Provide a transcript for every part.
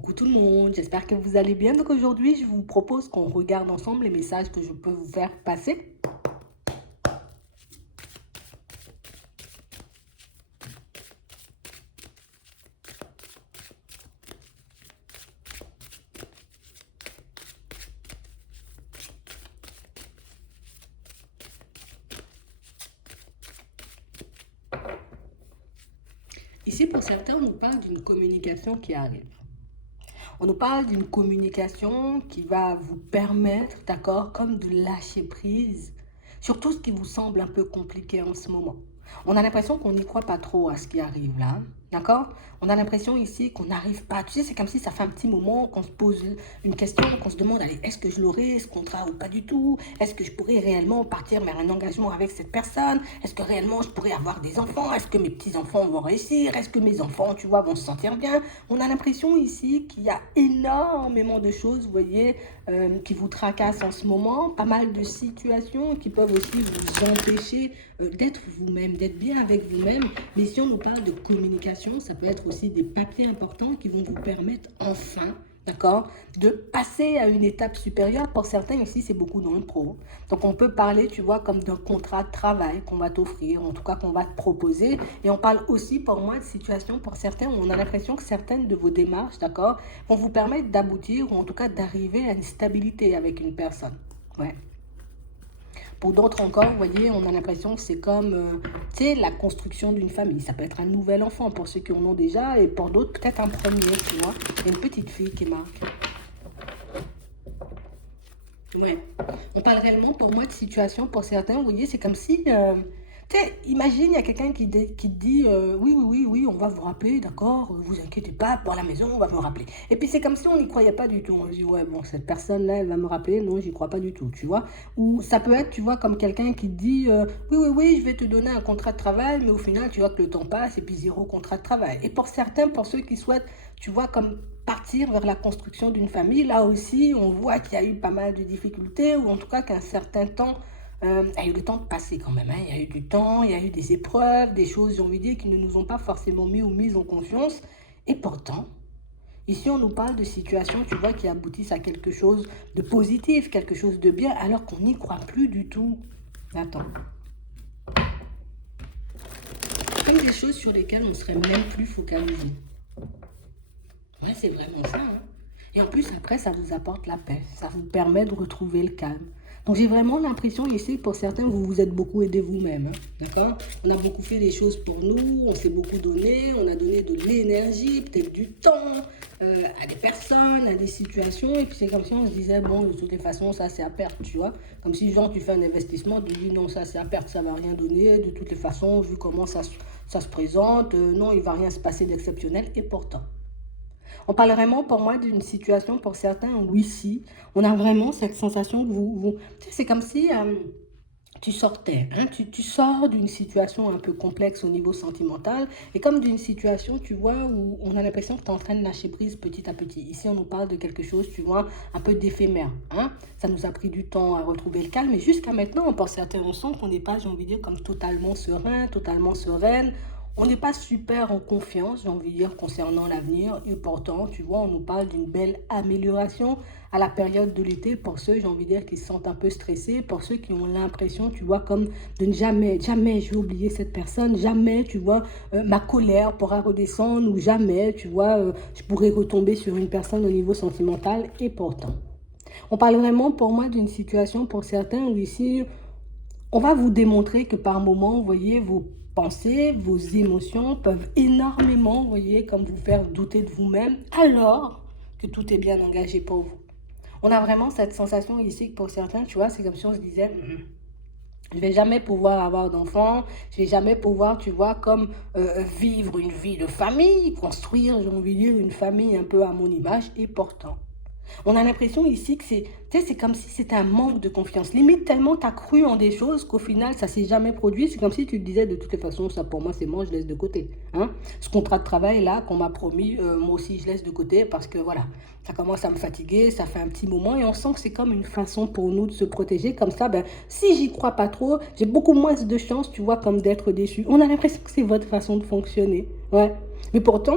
Coucou tout le monde, j'espère que vous allez bien. Donc aujourd'hui, je vous propose qu'on regarde ensemble les messages que je peux vous faire passer. Ici, pour certains, on nous parle d'une communication qui arrive. On nous parle d'une communication qui va vous permettre, d'accord, comme de lâcher prise sur tout ce qui vous semble un peu compliqué en ce moment. On a l'impression qu'on n'y croit pas trop à ce qui arrive là, d'accord? On a l'impression ici qu'on n'arrive pas. Tu sais, c'est comme si ça fait un petit moment qu'on se pose une question, qu'on se demande, allez, est-ce que je l'aurai, ce contrat ou pas du tout? Est-ce que je pourrais réellement partir vers un engagement avec cette personne? Est-ce que réellement je pourrais avoir des enfants? Est-ce que mes petits-enfants vont réussir? Est-ce que mes enfants, tu vois, vont se sentir bien? On a l'impression ici qu'il y a énormément de choses, vous voyez, qui vous tracassent en ce moment, pas mal de situations qui peuvent aussi vous empêcher d'être vous-même, d'être bien avec vous-même. Mais si on nous parle de communication, ça peut être aussi des papiers importants qui vont vous permettre enfin, d'accord, de passer à une étape supérieure. Pour certains ici, c'est beaucoup dans le pro. Donc on peut parler, tu vois, comme d'un contrat de travail qu'on va t'offrir, en tout cas qu'on va te proposer. Et on parle aussi, pour moi, de situations pour certains où on a l'impression que certaines de vos démarches, d'accord, vont vous permettre d'aboutir ou en tout cas d'arriver à une stabilité avec une personne. Ouais. Pour d'autres encore, vous voyez, on a l'impression que c'est comme, tu sais, la construction d'une famille. Ça peut être un nouvel enfant pour ceux qui en ont déjà, et pour d'autres, peut-être un premier, tu vois. Il y a une petite fille qui marque. Ouais. On parle réellement, pour moi, de situation pour certains. Vous voyez, c'est comme si, tu sais, imagine, il y a quelqu'un qui te dit, oui, oui, oui, oui, on va vous rappeler, d'accord, vous inquiétez pas, pour la maison, on va vous rappeler. Et puis c'est comme si on n'y croyait pas du tout. On se dit, ouais, bon, cette personne-là, elle va me rappeler, non, j'y crois pas du tout, tu vois. Ou ça peut être, tu vois, comme quelqu'un qui te dit, oui, oui, oui, je vais te donner un contrat de travail, mais au final, tu vois que le temps passe et puis zéro contrat de travail. Et pour certains, pour ceux qui souhaitent, tu vois, comme partir vers la construction d'une famille, là aussi, on voit qu'il y a eu pas mal de difficultés, ou en tout cas qu'un certain temps, il y a eu le temps de passer quand même, hein. Il y a eu du temps, il y a eu des épreuves, des choses, j'ai envie de dire, qui ne nous ont pas forcément mis ou mises en confiance. Et pourtant, ici, on nous parle de situations, tu vois, qui aboutissent à quelque chose de positif, quelque chose de bien, alors qu'on n'y croit plus du tout. Attends. Comme des choses sur lesquelles on serait même plus focalisé. Ouais, c'est vraiment ça, hein. Et en plus, après, ça vous apporte la paix. Ça vous permet de retrouver le calme. Donc, j'ai vraiment l'impression ici, pour certains, vous vous êtes beaucoup aidé vous-même, hein. D'accord? On a beaucoup fait des choses pour nous, on s'est beaucoup donné, on a donné de l'énergie, peut-être du temps à des personnes, à des situations. Et puis, c'est comme si on se disait, bon, de toutes les façons, ça, c'est à perte, tu vois. Comme si, genre, tu fais un investissement, tu dis, non, ça, c'est à perte, ça va rien donner. De toutes les façons, vu comment ça se présente, non, il va rien se passer d'exceptionnel. Et pourtant, on parle vraiment pour moi d'une situation pour certains où ici, on a vraiment cette sensation que tu sais, c'est comme si tu sortais, hein, tu sors d'une situation un peu complexe au niveau sentimental et comme d'une situation, tu vois, où on a l'impression que tu es en train de lâcher prise petit à petit. Ici, on nous parle de quelque chose, tu vois, un peu d'éphémère, hein. Ça nous a pris du temps à retrouver le calme, mais jusqu'à maintenant, pour certains, on sent qu'on n'est pas, j'ai envie de dire, comme totalement serein, totalement sereine. On n'est pas super en confiance, j'ai envie de dire, concernant l'avenir. Et pourtant, tu vois, on nous parle d'une belle amélioration à la période de l'été pour ceux, j'ai envie de dire, qui se sentent un peu stressés, pour ceux qui ont l'impression, tu vois, comme de ne jamais, jamais je vais oublier cette personne, jamais, tu vois, ma colère pourra redescendre ou jamais, tu vois, je pourrais retomber sur une personne au niveau sentimental. Et pourtant, on parle vraiment pour moi d'une situation pour certains où ici, on va vous démontrer que par moments, vous voyez, vos pensées, vos émotions peuvent énormément, vous voyez, comme vous faire douter de vous-même, alors que tout est bien engagé pour vous. On a vraiment cette sensation ici que pour certains, tu vois, c'est comme si on se disait, je vais jamais pouvoir avoir d'enfants, je vais jamais pouvoir, tu vois, comme vivre une vie de famille, construire, j'ai envie de dire, une famille un peu à mon image, et pourtant, on a l'impression ici que c'est, tu sais, c'est comme si c'était un manque de confiance. Limite tellement tu as cru en des choses qu'au final, ça s'est jamais produit. C'est comme si tu te disais, de toutes les façons, ça pour moi, c'est moi, je laisse de côté, hein. Ce contrat de travail-là qu'on m'a promis, moi aussi, je laisse de côté parce que voilà, ça commence à me fatiguer, ça fait un petit moment et on sent que c'est comme une façon pour nous de se protéger. Comme ça, ben, si j'y crois pas trop, j'ai beaucoup moins de chances, tu vois, comme d'être déçu. On a l'impression que c'est votre façon de fonctionner. Ouais. Mais pourtant,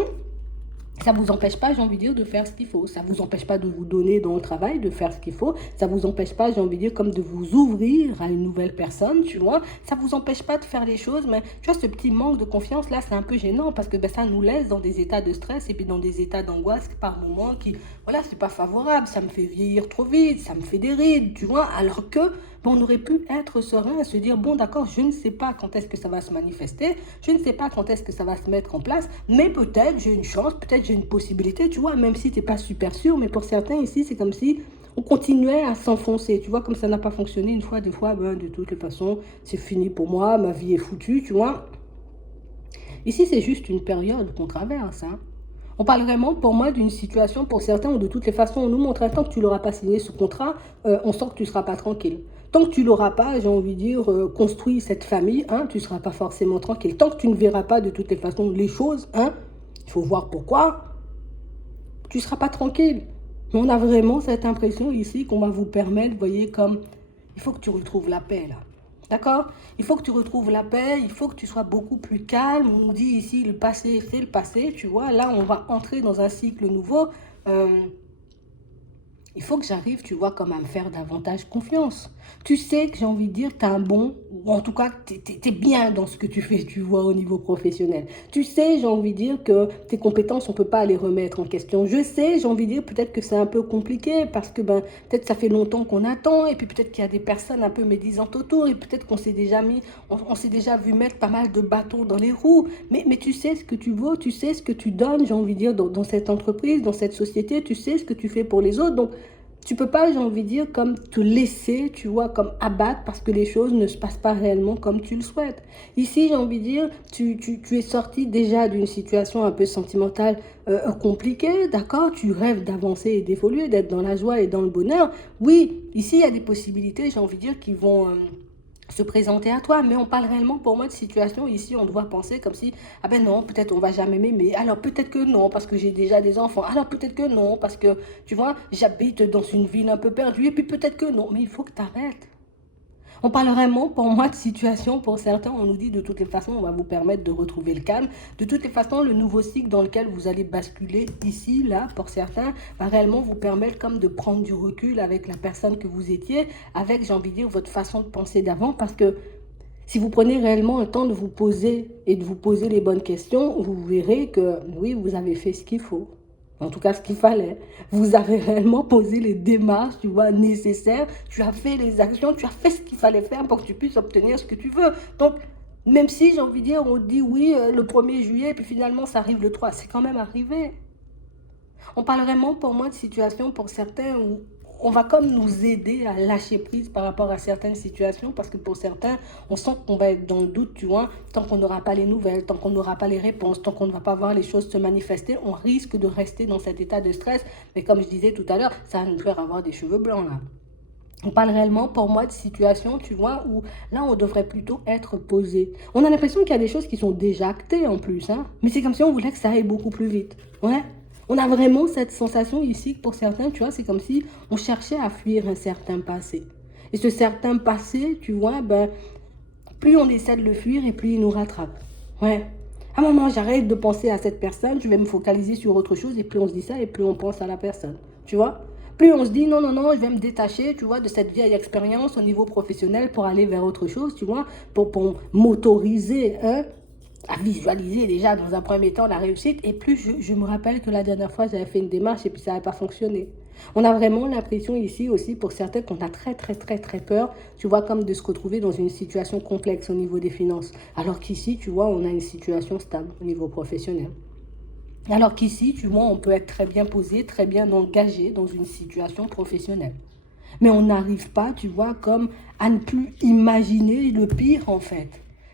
Ça ne vous empêche pas, j'ai envie de dire, de faire ce qu'il faut. Ça ne vous empêche pas de vous donner dans le travail, de faire ce qu'il faut. Ça ne vous empêche pas, j'ai envie de dire, comme de vous ouvrir à une nouvelle personne, tu vois. Ça ne vous empêche pas de faire les choses, mais tu vois, ce petit manque de confiance, là, c'est un peu gênant parce que ben, ça nous laisse dans des états de stress et puis dans des états d'angoisse par moments qui, voilà, c'est pas favorable. Ça me fait vieillir trop vite, ça me fait des rides, tu vois. Alors que, ben, on aurait pu être serein et se dire, bon, d'accord, je ne sais pas quand est-ce que ça va se manifester, je ne sais pas quand est-ce que ça va se mettre en place, mais peut-être j'ai une chance, peut-être j'ai une possibilité, tu vois, même si tu n'es pas super sûr, mais pour certains ici, c'est comme si on continuait à s'enfoncer, tu vois, comme ça n'a pas fonctionné une fois, deux fois, ben, de toutes les façons, c'est fini pour moi, ma vie est foutue, tu vois. Ici, c'est juste une période qu'on traverse, hein. On parle vraiment pour moi d'une situation pour certains où de toutes les façons on nous montre tant que tu n'auras pas signé ce contrat, on sent que tu ne seras pas tranquille. Tant que tu n'auras pas, j'ai envie de dire, construit cette famille, hein, tu ne seras pas forcément tranquille. Tant que tu ne verras pas de toutes les façons les choses, hein, il faut voir pourquoi, tu ne seras pas tranquille. On a vraiment cette impression ici qu'on va vous permettre, vous voyez, comme il faut que tu retrouves la paix là. D'accord? Il faut que tu retrouves la paix, il faut que tu sois beaucoup plus calme. On nous dit ici, le passé, c'est le passé, tu vois. Là, on va entrer dans un cycle nouveau. Euh, il faut que j'arrive, tu vois, comme à me faire davantage confiance. Tu sais que j'ai envie de dire que tu as un bon, ou en tout cas, tu es bien dans ce que tu fais, tu vois, au niveau professionnel. Tu sais, j'ai envie de dire que tes compétences, on ne peut pas les remettre en question. Je sais, j'ai envie de dire peut-être que c'est un peu compliqué parce que ben, peut-être ça fait longtemps qu'on attend et puis peut-être qu'il y a des personnes un peu médisantes autour et peut-être qu'on s'est déjà mis, on s'est déjà vu mettre pas mal de bâtons dans les roues. Mais tu sais ce que tu vaux, tu sais ce que tu donnes, j'ai envie de dire, dans cette entreprise, dans cette société, tu sais ce que tu fais pour les autres. Donc, tu peux pas, j'ai envie de dire, comme te laisser, tu vois, comme abattre parce que les choses ne se passent pas réellement comme tu le souhaites. Ici, j'ai envie de dire, tu es sorti déjà d'une situation un peu sentimentale compliquée, d'accord? Tu rêves d'avancer et d'évoluer, d'être dans la joie et dans le bonheur. Oui, ici, il y a des possibilités, j'ai envie de dire, qui vont se présenter à toi, mais on parle réellement pour moi de situation ici, on doit penser comme si, ah ben non, peut-être on va jamais m'aimer, alors peut-être que non, parce que j'ai déjà des enfants, alors peut-être que non, parce que, tu vois, j'habite dans une ville un peu perdue, et puis peut-être que non, mais il faut que tu arrêtes. On parle vraiment, pour moi, de situation. Pour certains, on nous dit de toutes les façons, on va vous permettre de retrouver le calme. De toutes les façons, le nouveau cycle dans lequel vous allez basculer ici, là, pour certains, va réellement vous permettre comme de prendre du recul avec la personne que vous étiez, avec, j'ai envie de dire, votre façon de penser d'avant, parce que si vous prenez réellement le temps de vous poser et de vous poser les bonnes questions, vous verrez que oui, vous avez fait ce qu'il faut. En tout cas, ce qu'il fallait. Vous avez réellement posé les démarches, tu vois, nécessaires. Tu as fait les actions, tu as fait ce qu'il fallait faire pour que tu puisses obtenir ce que tu veux. Donc, même si, j'ai envie de dire, on dit oui le 1er juillet, puis finalement, ça arrive le 3, c'est quand même arrivé. On parle vraiment pour moi de situations pour certains où on va comme nous aider à lâcher prise par rapport à certaines situations parce que pour certains, on sent qu'on va être dans le doute, tu vois, tant qu'on n'aura pas les nouvelles, tant qu'on n'aura pas les réponses, tant qu'on ne va pas voir les choses se manifester, on risque de rester dans cet état de stress. Mais comme je disais tout à l'heure, ça va nous faire avoir des cheveux blancs là. On parle réellement pour moi de situations, tu vois, où là, on devrait plutôt être posé. On a l'impression qu'il y a des choses qui sont déjà actées en plus, hein. Mais c'est comme si on voulait que ça aille beaucoup plus vite. Ouais. On a vraiment cette sensation ici que pour certains, tu vois, c'est comme si on cherchait à fuir un certain passé. Et ce certain passé, tu vois, ben, plus on essaie de le fuir et plus il nous rattrape. Ouais. À un moment, j'arrête de penser à cette personne, je vais me focaliser sur autre chose et plus on se dit ça et plus on pense à la personne. Tu vois? Plus on se dit non, non, non, je vais me détacher, tu vois, de cette vieille expérience au niveau professionnel pour aller vers autre chose, tu vois, pour m'autoriser, hein, à visualiser déjà dans un premier temps la réussite. Et plus je me rappelle que la dernière fois, j'avais fait une démarche et puis ça n'avait pas fonctionné. On a vraiment l'impression ici aussi pour certains qu'on a très très très très peur, tu vois, comme de se retrouver dans une situation complexe au niveau des finances. Alors qu'ici, tu vois, on a une situation stable au niveau professionnel. Alors qu'ici, tu vois, on peut être très bien posé, très bien engagé dans une situation professionnelle. Mais on n'arrive pas, tu vois, comme à ne plus imaginer le pire en fait.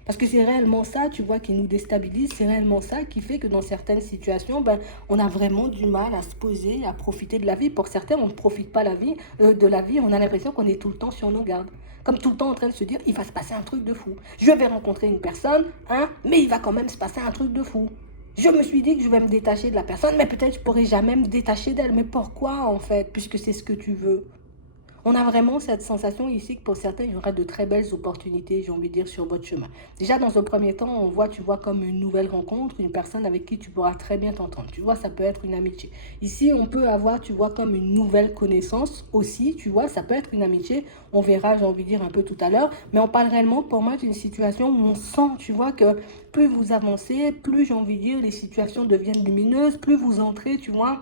Parce que c'est réellement ça, tu vois, qui nous déstabilise. C'est réellement ça qui fait que dans certaines situations, ben, on a vraiment du mal à se poser, à profiter de la vie. Pour certains, on ne profite pas de la vie. On a l'impression qu'on est tout le temps sur nos gardes. Comme tout le temps en train de se dire, il va se passer un truc de fou. Je vais rencontrer une personne, hein, mais il va quand même se passer un truc de fou. Je me suis dit que je vais me détacher de la personne, mais peut-être je pourrai jamais me détacher d'elle. Mais pourquoi en fait, puisque c'est ce que tu veux? On a vraiment cette sensation ici que pour certains, il y aura de très belles opportunités, j'ai envie de dire, sur votre chemin. Déjà, dans un premier temps, on voit, tu vois, comme une nouvelle rencontre, une personne avec qui tu pourras très bien t'entendre. Tu vois, ça peut être une amitié. Ici, on peut avoir, tu vois, comme une nouvelle connaissance aussi, tu vois, ça peut être une amitié. On verra, j'ai envie de dire, un peu tout à l'heure. Mais on parle réellement, pour moi, d'une situation où on sent, tu vois, que plus vous avancez, plus, j'ai envie de dire, les situations deviennent lumineuses, plus vous entrez, tu vois,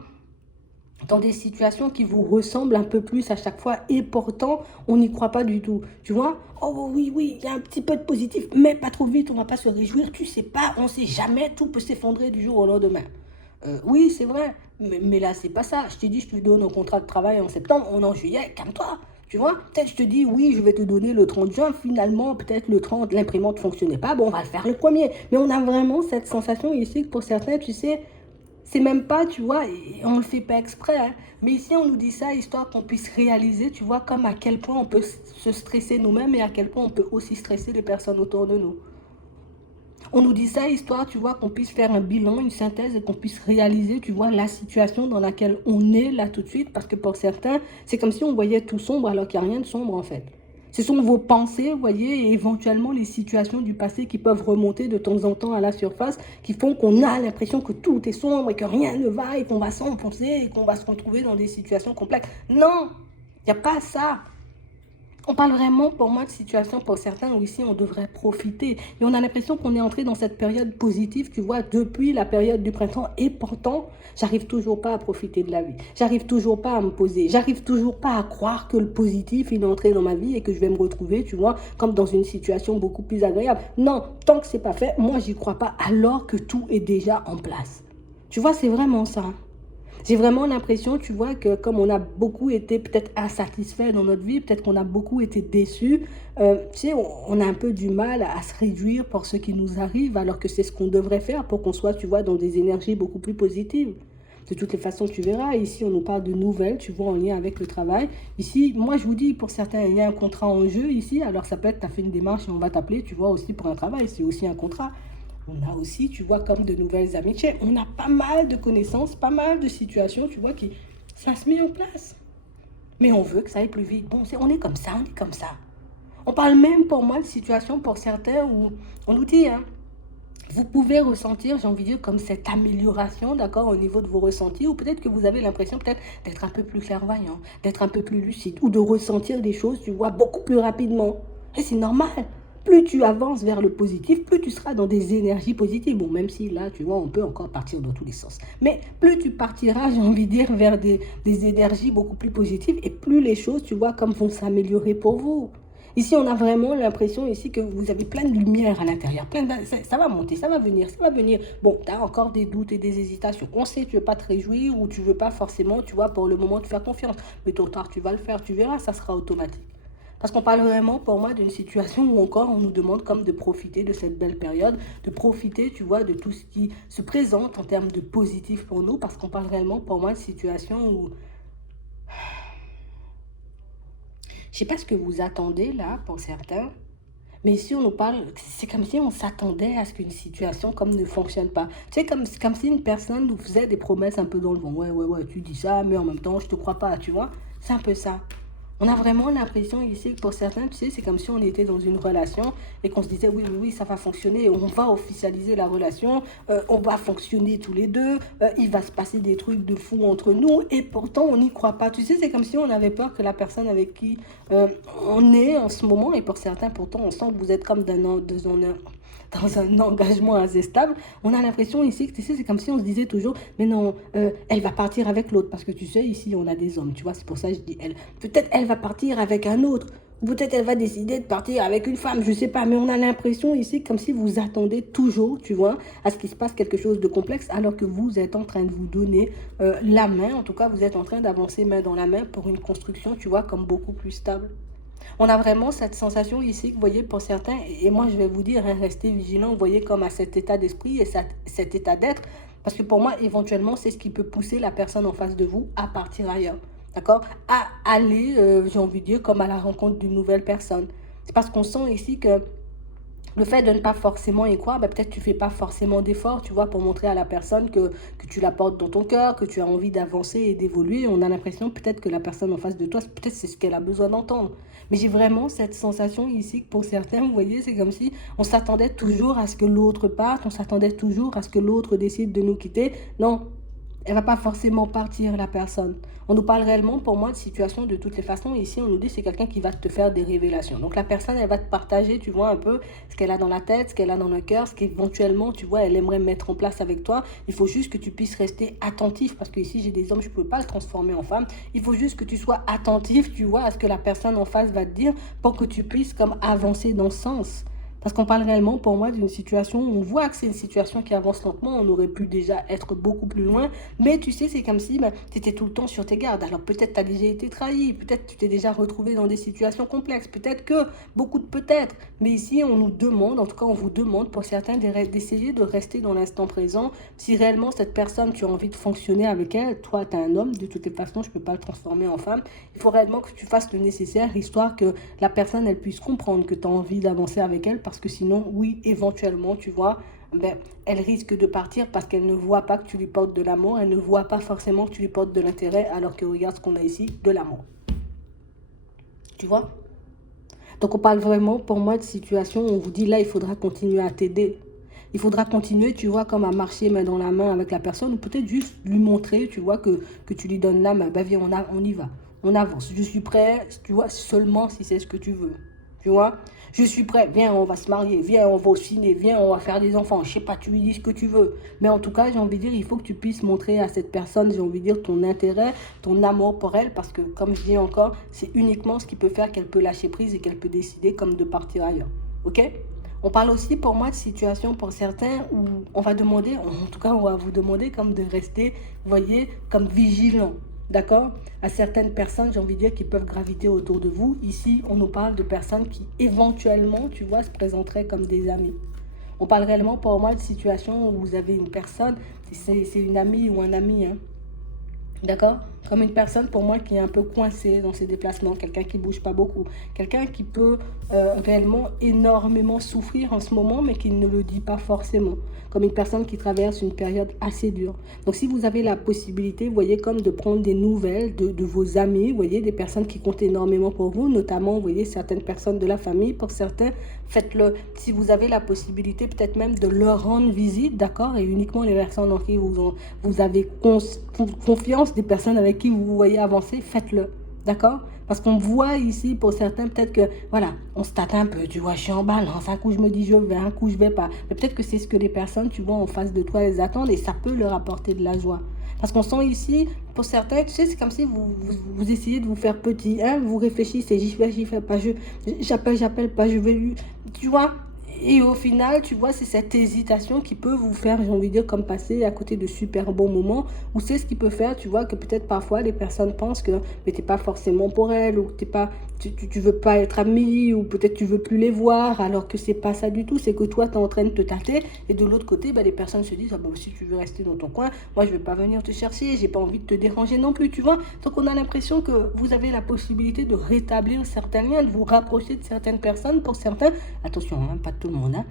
dans des situations qui vous ressemblent un peu plus à chaque fois et pourtant on n'y croit pas du tout, tu vois. Oh oui, oui, il y a un petit peu de positif, mais pas trop vite, on va pas se réjouir, tu sais pas, on sait jamais, tout peut s'effondrer du jour au lendemain. Oui, c'est vrai, mais là c'est pas ça. Je te dis, je te donne un contrat de travail en septembre, on est en juillet, calme-toi. Tu vois, peut-être je te dis, oui, je vais te donner le 30 juin, finalement, peut-être le 30, l'imprimante ne fonctionnait pas, bon, on va le faire le premier. Mais on a vraiment cette sensation ici que pour certains, tu sais, c'est même pas, tu vois, et on le fait pas exprès, hein. Mais ici, on nous dit ça histoire qu'on puisse réaliser, tu vois, comme à quel point on peut se stresser nous-mêmes et à quel point on peut aussi stresser les personnes autour de nous. On nous dit ça histoire, tu vois, qu'on puisse faire un bilan, une synthèse et qu'on puisse réaliser, tu vois, la situation dans laquelle on est là tout de suite. Parce que pour certains, c'est comme si on voyait tout sombre alors qu'il n'y a rien de sombre en fait. Ce sont vos pensées, vous voyez, et éventuellement les situations du passé qui peuvent remonter de temps en temps à la surface, qui font qu'on a l'impression que tout est sombre et que rien ne va et qu'on va s'enfoncer et qu'on va se retrouver dans des situations complexes. Non, il n'y a pas ça. On parle vraiment pour moi de situation pour certains où ici on devrait profiter. Et on a l'impression qu'on est entré dans cette période positive, tu vois, depuis la période du printemps. Et pourtant, j'arrive toujours pas à profiter de la vie. J'arrive toujours pas à me poser. J'arrive toujours pas à croire que le positif il est entré dans ma vie et que je vais me retrouver, tu vois, comme dans une situation beaucoup plus agréable. Non, tant que c'est pas fait, moi j'y crois pas alors que tout est déjà en place. Tu vois, c'est vraiment ça. J'ai vraiment l'impression, tu vois, que comme on a beaucoup été peut-être insatisfait dans notre vie, peut-être qu'on a beaucoup été déçus, tu sais, on a un peu du mal à se réjouir pour ce qui nous arrive, alors que c'est ce qu'on devrait faire pour qu'on soit, tu vois, dans des énergies beaucoup plus positives. De toutes les façons, tu verras, ici, on nous parle de nouvelles, tu vois, en lien avec le travail. Ici, moi, je vous dis, pour certains, il y a un contrat en jeu ici. Alors, ça peut être, tu as fait une démarche et on va t'appeler, tu vois, aussi pour un travail. C'est aussi un contrat. On a aussi, tu vois, comme de nouvelles amitiés. On a pas mal de connaissances, pas mal de situations, tu vois, qui ça se met en place. Mais on veut que ça aille plus vite. Bon, on est comme ça, on est comme ça. On parle même pour moi de situations pour certains où on nous dit, hein, vous pouvez ressentir, j'ai envie de dire, comme cette amélioration, d'accord, au niveau de vos ressentis, ou peut-être que vous avez l'impression peut-être d'être un peu plus clairvoyant, d'être un peu plus lucide, ou de ressentir des choses, tu vois, beaucoup plus rapidement. Et c'est normal. Plus tu avances vers le positif, plus tu seras dans des énergies positives. Bon, même si là, tu vois, on peut encore partir dans tous les sens. Mais plus tu partiras, j'ai envie de dire, vers des énergies beaucoup plus positives, et plus les choses, tu vois, comme vont s'améliorer pour vous. Ici, on a vraiment l'impression ici que vous avez plein de lumière à l'intérieur. Ça va monter, ça va venir, ça va venir. Bon, tu as encore des doutes et des hésitations. On sait que tu ne veux pas te réjouir ou tu ne veux pas forcément, tu vois, pour le moment, te faire confiance. Mais tôt ou tard, tu vas le faire, tu verras, ça sera automatique. Parce qu'on parle vraiment, pour moi, d'une situation où encore on nous demande comme de profiter de cette belle période, de profiter, tu vois, de tout ce qui se présente en termes de positif pour nous, parce qu'on parle réellement, pour moi, de situation où je sais pas ce que vous attendez là, pour certains, mais si on nous parle, c'est comme si on s'attendait à ce qu'une situation comme ne fonctionne pas. Tu sais, comme si une personne nous faisait des promesses un peu dans le vent. Ouais, ouais, ouais, tu dis ça, mais en même temps, je te crois pas, tu vois. C'est un peu ça. On a vraiment l'impression ici que pour certains, tu sais, c'est comme si on était dans une relation et qu'on se disait oui, oui, oui, ça va fonctionner, on va officialiser la relation, on va fonctionner tous les deux, il va se passer des trucs de fou entre nous et pourtant on n'y croit pas. Tu sais, c'est comme si on avait peur que la personne avec qui on est en ce moment, et pour certains, pourtant, on sent que vous êtes comme dans un engagement assez stable, on a l'impression ici que tu sais, c'est comme si on se disait toujours, mais non, elle va partir avec l'autre, parce que tu sais, ici, on a des hommes, tu vois, c'est pour ça que je dis elle. Peut-être elle va partir avec un autre, ou peut-être elle va décider de partir avec une femme, je sais pas, mais on a l'impression ici comme si vous attendez toujours, tu vois, à ce qu'il se passe quelque chose de complexe, alors que vous êtes en train de vous donner la main, en tout cas, vous êtes en train d'avancer main dans la main pour une construction, tu vois, comme beaucoup plus stable. On a vraiment cette sensation ici, vous voyez, pour certains, et moi je vais vous dire, hein, restez vigilants, vous voyez, comme à cet état d'esprit et cet état d'être, parce que pour moi, éventuellement, c'est ce qui peut pousser la personne en face de vous à partir ailleurs, d'accord? À aller, j'ai envie de dire, comme à la rencontre d'une nouvelle personne. C'est parce qu'on sent ici que Le fait de ne pas forcément y croire, ben, peut-être tu fais pas forcément d'efforts, tu vois, pour montrer à la personne que tu la portes dans ton cœur, que tu as envie d'avancer et d'évoluer. On a l'impression peut-être que la personne en face de toi, peut-être c'est ce qu'elle a besoin d'entendre. Mais j'ai vraiment cette sensation ici que pour certains, vous voyez, c'est comme si on s'attendait toujours à ce que l'autre parte, on s'attendait toujours à ce que l'autre décide de nous quitter. Non, elle va pas forcément partir, la personne. On nous parle réellement, pour moi, de situation de toutes les façons. Ici, on nous dit que c'est quelqu'un qui va te faire des révélations. Donc, la personne, elle va te partager, tu vois, un peu ce qu'elle a dans la tête, ce qu'elle a dans le cœur, ce qu'éventuellement, tu vois, elle aimerait mettre en place avec toi. Il faut juste que tu puisses rester attentif. Parce que ici, j'ai des hommes, je ne peux pas le transformer en femme. Il faut juste que tu sois attentif, tu vois, à ce que la personne en face va te dire pour que tu puisses comme avancer dans ce sens. Parce qu'on parle réellement, pour moi, d'une situation où on voit que c'est une situation qui avance lentement, on aurait pu déjà être beaucoup plus loin, mais tu sais, c'est comme si ben, tu étais tout le temps sur tes gardes. Alors peut-être tu as déjà été trahi, peut-être tu t'es déjà retrouvé dans des situations complexes, peut-être que, beaucoup de peut-être, mais ici on nous demande, en tout cas on vous demande pour certains d'essayer de rester dans l'instant présent. Si réellement cette personne, tu as envie de fonctionner avec elle, toi tu es un homme, de toutes les façons je ne peux pas le transformer en femme, il faut réellement que tu fasses le nécessaire, histoire que la personne elle puisse comprendre que tu as envie d'avancer avec elle, parce que sinon, oui, éventuellement, tu vois, ben, elle risque de partir parce qu'elle ne voit pas que tu lui portes de l'amour, elle ne voit pas forcément que tu lui portes de l'intérêt, alors que regarde ce qu'on a ici, de l'amour. Tu vois? Donc on parle vraiment, pour moi, de situation où on vous dit, là, il faudra continuer à t'aider. Il faudra continuer, tu vois, comme à marcher main dans la main avec la personne, ou peut-être juste lui montrer, tu vois, que tu lui donnes la main. Ben viens, on y va. On avance. Je suis prêt, tu vois, seulement si c'est ce que tu veux. Tu vois, je suis prêt, viens, on va se marier, viens, on va au ciné, viens, on va faire des enfants. Je sais pas, tu lui dis ce que tu veux. Mais en tout cas, j'ai envie de dire, il faut que tu puisses montrer à cette personne, j'ai envie de dire, ton intérêt, ton amour pour elle, parce que, comme je dis encore, c'est uniquement ce qui peut faire qu'elle peut lâcher prise et qu'elle peut décider comme de partir ailleurs. Ok? On parle aussi pour moi de situations pour certains où on va demander, en tout cas on va vous demander comme de rester, vous voyez, comme vigilant. D'accord? À certaines personnes, j'ai envie de dire, qui peuvent graviter autour de vous. Ici, on nous parle de personnes qui, éventuellement, tu vois, se présenteraient comme des amis. On parle réellement pour moi de situations où vous avez une personne, c'est une amie ou un ami, hein, d'accord? Comme une personne pour moi qui est un peu coincée dans ses déplacements, quelqu'un qui bouge pas beaucoup, quelqu'un qui peut réellement énormément souffrir en ce moment, mais qui ne le dit pas forcément. Comme une personne qui traverse une période assez dure. Donc si vous avez la possibilité, vous voyez, comme de prendre des nouvelles de vos amis, vous voyez, des personnes qui comptent énormément pour vous, notamment, vous voyez, certaines personnes de la famille, pour certains, faites-le. Si vous avez la possibilité, peut-être même de leur rendre visite, d'accord? Et uniquement les personnes en qui vous avez confiance, des personnes avec qui vous voyez avancer, faites-le. D'accord? Parce qu'on voit ici, pour certains, peut-être que, voilà, on se tâte un peu, tu vois, je suis en balance, un coup je me dis je vais, un coup je vais pas. Mais peut-être que c'est ce que les personnes, tu vois, en face de toi, elles attendent et ça peut leur apporter de la joie. Parce qu'on sent ici, pour certains, tu sais, c'est comme si vous essayez de vous faire petit, hein, vous réfléchissez, j'y fais pas, j'appelle pas, je vais, tu vois. Et au final, tu vois, c'est cette hésitation qui peut vous faire, j'ai envie de dire, comme passer à côté de super bons moments, ou c'est ce qui peut faire, tu vois, que peut-être parfois les personnes pensent que mais t'es pas forcément pour elles, ou que t'es pas, tu veux pas être ami, ou peut-être tu veux plus les voir, alors que c'est pas ça du tout, c'est que toi, tu es en train de te tâter, et de l'autre côté, bah, les personnes se disent, ah, bah, si tu veux rester dans ton coin, moi, je vais pas venir te chercher, j'ai pas envie de te déranger non plus, tu vois. Donc, on a l'impression que vous avez la possibilité de rétablir certains liens, de vous rapprocher de certaines personnes, pour certains, attention, hein, pas tout le monde, hein.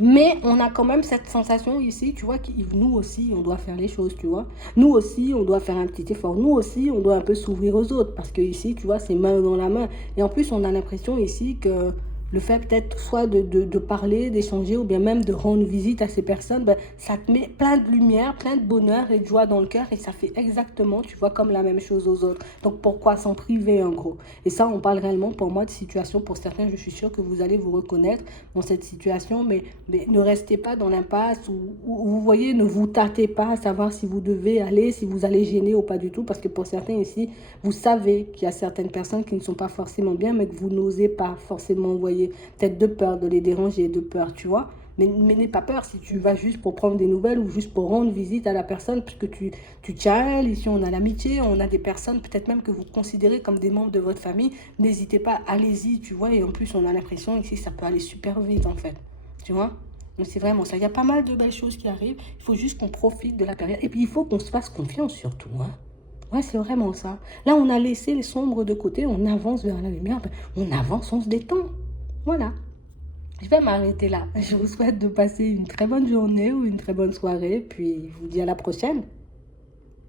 Mais on a quand même cette sensation ici, tu vois, que nous aussi, on doit faire les choses, tu vois. Nous aussi, on doit faire un petit effort. Nous aussi, on doit un peu s'ouvrir aux autres. Parce que ici, tu vois, c'est main dans la main. Et en plus, on a l'impression ici que le fait peut-être soit de parler, d'échanger, ou bien même de rendre visite à ces personnes, ben, ça te met plein de lumière, plein de bonheur et de joie dans le cœur. Et ça fait exactement, tu vois, comme la même chose aux autres. Donc pourquoi s'en priver, en gros? Et ça, on parle réellement, pour moi, de situation. Pour certains, je suis sûre que vous allez vous reconnaître dans cette situation, mais ne restez pas dans l'impasse où vous voyez, ne vous tâtez pas à savoir si vous devez aller, si vous allez gêner ou pas du tout, parce que pour certains ici, vous savez qu'il y a certaines personnes qui ne sont pas forcément bien, mais que vous n'osez pas forcément envoyer, peut-être de peur de les déranger, de peur, tu vois. Mais n'aie pas peur si tu vas juste pour prendre des nouvelles ou juste pour rendre visite à la personne, puisque tu tiens, ici on a l'amitié, on a des personnes peut-être même que vous considérez comme des membres de votre famille, n'hésitez pas, allez-y, tu vois, et en plus on a l'impression ici ça peut aller super vite en fait, tu vois. Donc c'est vraiment ça, il y a pas mal de belles choses qui arrivent, il faut juste qu'on profite de la période, et puis il faut qu'on se fasse confiance surtout, hein. Ouais, c'est vraiment ça. Là, on a laissé les sombres de côté, on avance vers la lumière, on avance, on se détend. Voilà. Je vais m'arrêter là. Je vous souhaite de passer une très bonne journée ou une très bonne soirée, puis je vous dis à la prochaine.